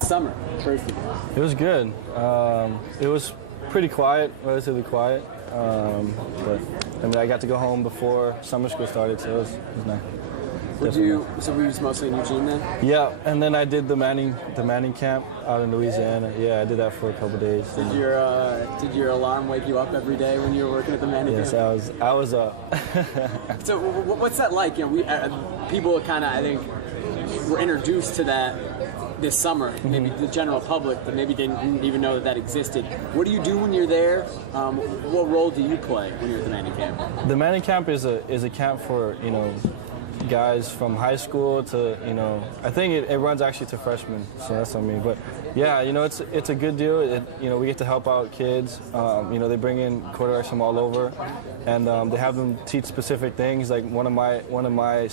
Summer, first of all. It was good. It was pretty quiet, relatively quiet. But I mean, I got to go home before summer school started, so it was nice. So were you just mostly in Eugene then? Yeah, and then I did the Manning camp out in Louisiana. Yeah, I did that for a couple days. Did your alarm wake you up every day when you were working at the Manning camp? Yes, I was up. So what's that like? You know, people kind of, I think, were introduced to that this summer. Maybe the general public, but maybe didn't even know that existed. What do you do when you're there? What role do you play when you're at the Manning camp? The Manning camp is a camp for, you know, guys from high school to, you know, I think it runs actually to freshmen, so that's on me. But yeah, you know, it's a good deal. You know, we get to help out kids. You know, they bring in quarterbacks from all over, and they have them teach specific things. Like one of my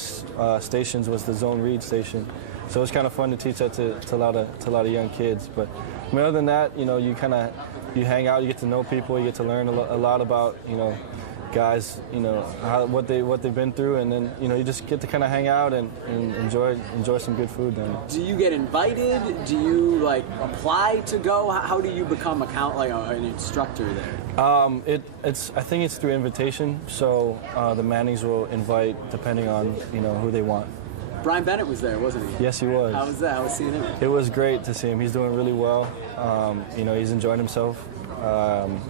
stations was the zone read station, so it was kind of fun to teach that to a lot of young kids. But I mean, other than that, you know, you hang out, you get to know people, you get to learn a lot about, you know, guys, you know, what they've been through, and then, you know, you just get to kind of hang out and enjoy some good food. Then. Do you get invited? Do you like apply to go? How do you become an instructor there? I think it's through invitation. So the Mannings will invite depending on, you know, who they want. Brian Bennett was there, wasn't he? Yes, he was. How was that? How was seeing him? It was great to see him. He's doing really well. You know, he's enjoying himself.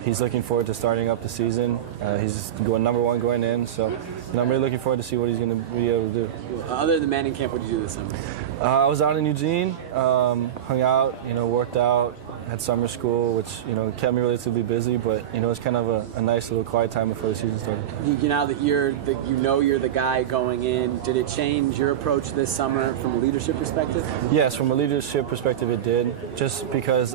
He's looking forward to starting up the season. He's going #1 going in, so you know, I'm really looking forward to see what he's going to be able to do. Other than Manning camp, what did you do this summer? I was out in Eugene, hung out, you know, worked out, had summer school, which, you know, kept me relatively busy, but, you know, it's kind of a nice little quiet time before the season started. Now that you're the guy going in, did it change your approach this summer from a leadership perspective? Yes, from a leadership perspective it did, just because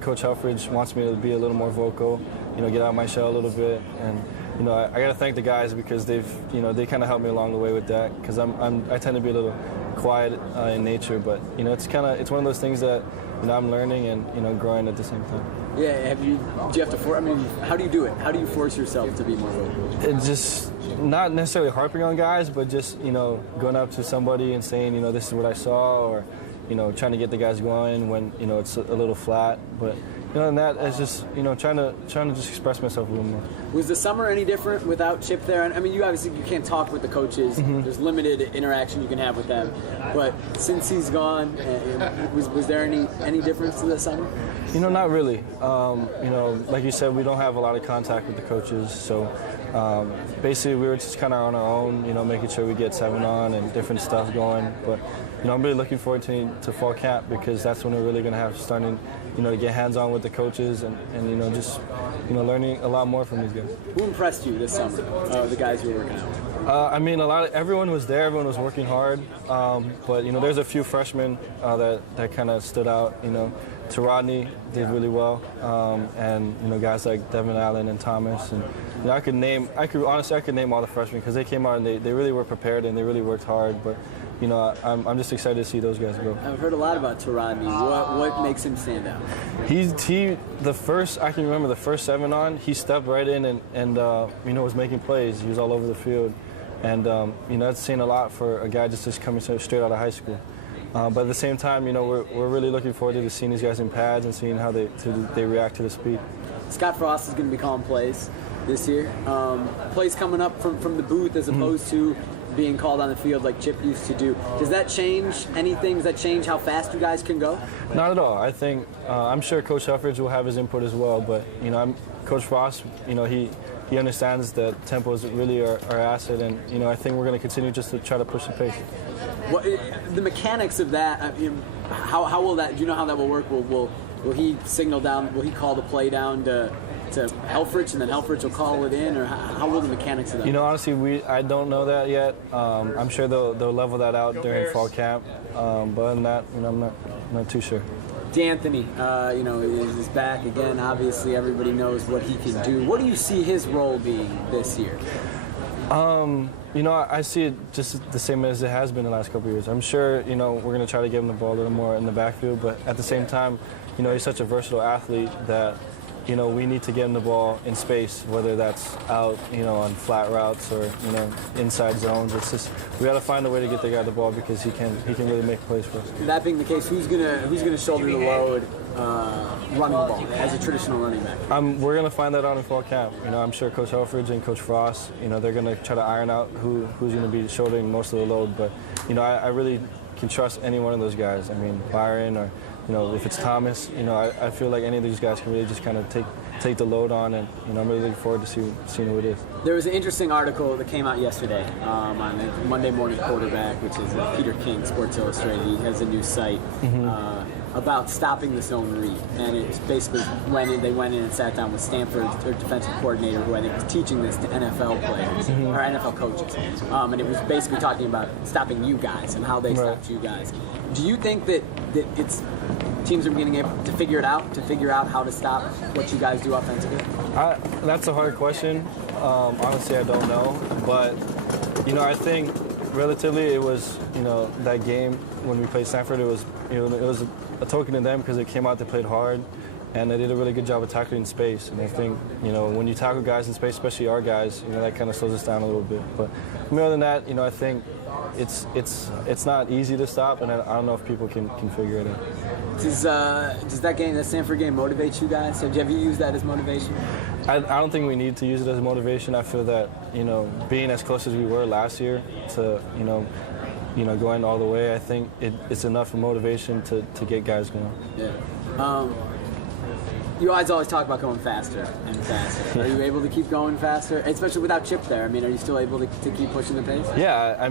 Coach Helfrich wants me to be a little more vocal, you know, get out of my shell a little bit, and you know, I got to thank the guys because they kind of helped me along the way with that, because I tend to be a little quiet in nature, but you know, it's one of those things that, you know, I'm learning and, you know, growing at the same time. Yeah, do you have to? I mean, how do you do it? How do you force yourself to be more vocal? It's just not necessarily harping on guys, but just, you know, going up to somebody and saying, you know, this is what I saw, or, you know, trying to get the guys going when, you know, it's a little flat, but. You know, and that is just, you know, trying to just express myself a little more. Was the summer any different without Chip there? I mean, you can't talk with the coaches. Mm-hmm. There's limited interaction you can have with them. But since he's gone, was there any difference to the summer? You know, not really. You know, like you said, we don't have a lot of contact with the coaches. So basically, we were just kind of on our own, you know, making sure we get 7 on and different stuff going. But, you know, I'm really looking forward to fall camp, because that's when we're really going to have starting, you know, to get hands-on with the coaches and you know, just, you know, learning a lot more from these guys. Who impressed you this summer, the guys you were working out with? I mean, everyone was there, everyone was working hard, but, you know, there's a few freshmen that kind of stood out, you know. Rodney did really well, and, you know, guys like Devin Allen and Thomas, and, you know, I could name all the freshmen, because they came out and they really were prepared and they really worked hard, but, you know, I'm just excited to see those guys go. I've heard a lot about Rodney. What makes him stand out? I can remember the first 7 on, he stepped right in and you know, was making plays. He was all over the field, and you know, that's saying a lot for a guy just coming straight out of high school. But at the same time, you know, we're really looking forward to seeing these guys in pads and seeing how they react to the speed. Scott Frost is going to be calling plays this year. Plays coming up from the booth as opposed to being called on the field like Chip used to do. Does that change anything? Does that change how fast you guys can go? Not at all. I think I'm sure Coach Helfrich will have his input as well. But, you know, Coach Frost, you know, he understands that tempo is really our asset, and, you know, I think we're going to continue just to try to push the pace. The mechanics of that, I mean, how will that? Do you know how that will work? Will he signal down? Will he call the play down to Helfrich, and then Helfrich will call it in, or how will the mechanics of that? You know, honestly, I don't know that yet. I'm sure they'll level that out during fall camp. But other than that, you know, I'm not too sure. D'Anthony, you know, is back again. Obviously, everybody knows what he can do. What do you see his role being this year? You know, I see it just the same as it has been the last couple of years. I'm sure, you know, we're going to try to give him the ball a little more in the backfield, but at the same time, you know, he's such a versatile athlete that, we need to get him the ball in space, whether that's out, on flat routes or, inside zones. It's just we got to find a way to get the guy the ball because he can really make plays for us. That being the case, who's gonna shoulder the load running the ball as a traditional running back? We're gonna find that out in fall camp. I'm sure Coach Helfrich and Coach Frost, they're gonna try to iron out who's gonna be shouldering most of the load. But I really can trust any one of those guys. I mean, Byron or if it's Thomas, I feel like any of these guys can really just kind of take the load on, and I'm really looking forward to seeing who it is. There was an interesting article that came out yesterday on the Monday Morning Quarterback, which is Peter King, Sports Illustrated. He has a new site about stopping the zone read, and it's basically they went in and sat down with Stanford's their defensive coordinator, who I think was teaching this to NFL players or NFL coaches, and it was basically talking about stopping you guys and how they stopped you guys. Do you think that it's teams are being able to figure out how to stop what you guys do offensively? That's a hard question. Honestly, I don't know, but I think relatively it was that game when we played Stanford. It was a token to them because it came out they played hard, and they did a really good job of tackling in space. And I think when you tackle guys in space, especially our guys, that kind of slows us down a little bit. But more than that, I think it's not easy to stop, and I don't know if people can figure it out. Does that Stanford game motivate you guys? Have you used that as motivation? I don't think we need to use it as motivation. I feel that being as close as we were last year to going all the way, I think it's enough of motivation to get guys going. Yeah. You guys always talk about going faster and faster. Are you able to keep going faster, especially without Chip there? I mean, are you still able to keep pushing the pace? Yeah,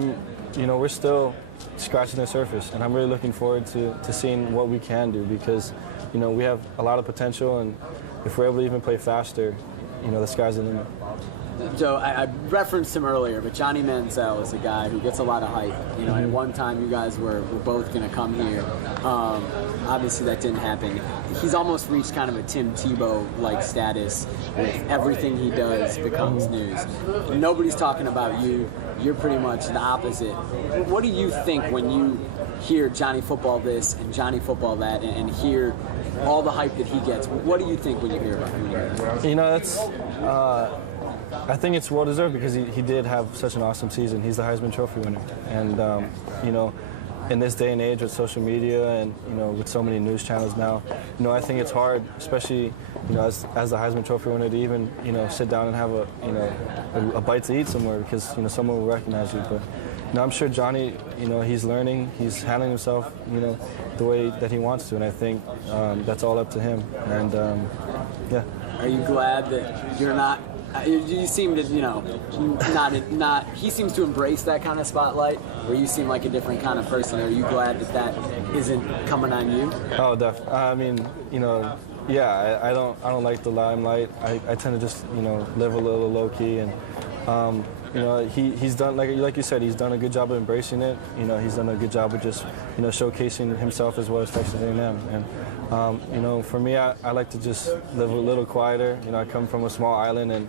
we're still scratching the surface, and I'm really looking forward to seeing what we can do because, we have a lot of potential, and if we're able to even play faster, the sky's the limit. So I referenced him earlier, but Johnny Manziel is a guy who gets a lot of hype. At one time you guys were both going to come here. Obviously that didn't happen. He's almost reached kind of a Tim Tebow-like status with everything he does becomes news. Nobody's talking about you. You're pretty much the opposite. What do you think when you hear Johnny Football this and Johnny Football that and hear all the hype that he gets? What do you think when you hear about him? That's... I think it's well deserved because he did have such an awesome season. He's the Heisman Trophy winner, and in this day and age with social media and with so many news channels now, I think it's hard, especially as the Heisman Trophy winner, to even sit down and have a bite to eat somewhere because someone will recognize you. But I'm sure Johnny, he's learning, he's handling himself, the way that he wants to, and I think that's all up to him. And yeah. Are you glad that you're not? You seem to, not. He seems to embrace that kind of spotlight, where you seem like a different kind of person. Are you glad that isn't coming on you? Oh, definitely. I mean, yeah. I don't like the limelight. I tend to just, live a little low key, and he's done like you said, he's done a good job of embracing it. He's done a good job of just, showcasing himself as well as Texas A&M. And for me, I like to just live a little quieter. I come from a small island, and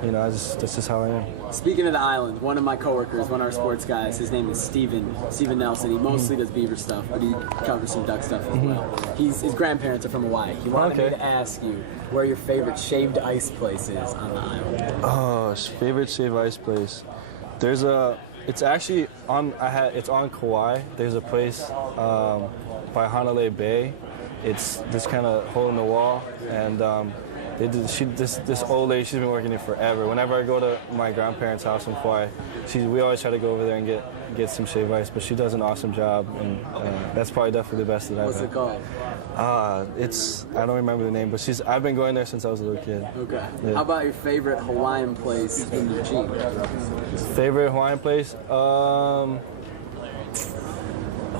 this is how I am. Speaking of the island, one of my coworkers, one of our sports guys, his name is Steven Nelson. He mostly does Beaver stuff, but he covers some duck stuff as well. His grandparents are from Hawaii. He wanted me to ask you where your favorite shaved ice place is on the island. Oh, favorite shaved ice place. It's actually it's on Kauai. There's a place by Hanalei Bay. It's this kind of hole in the wall, and this old lady, she's been working there forever. Whenever I go to my grandparents' house in Kauai, we always try to go over there and get some shaved ice. But she does an awesome job, and that's probably definitely the best that I've What's it called? I don't remember the name, but I've been going there since I was a little kid. Okay. Yeah. How about your favorite Hawaiian place in Eugene? Favorite Hawaiian place?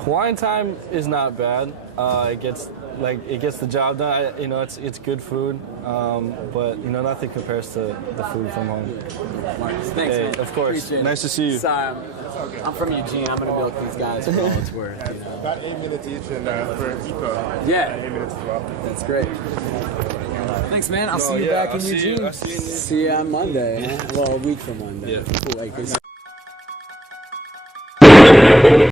Hawaiian time is not bad. It gets the job done. It's good food, but nothing compares to the food from home. Marcus, thanks, man. Of course. Appreciate nice to see you. Sorry, I'm from Eugene. I'm gonna milk these guys for all it's worth. About 8 minutes each, and for people, Yeah, 8 minutes as well. that's great. Thanks, man. I'll see you back in Eugene. See you on Monday. Huh? Well, a week from Monday. Yeah. Cool.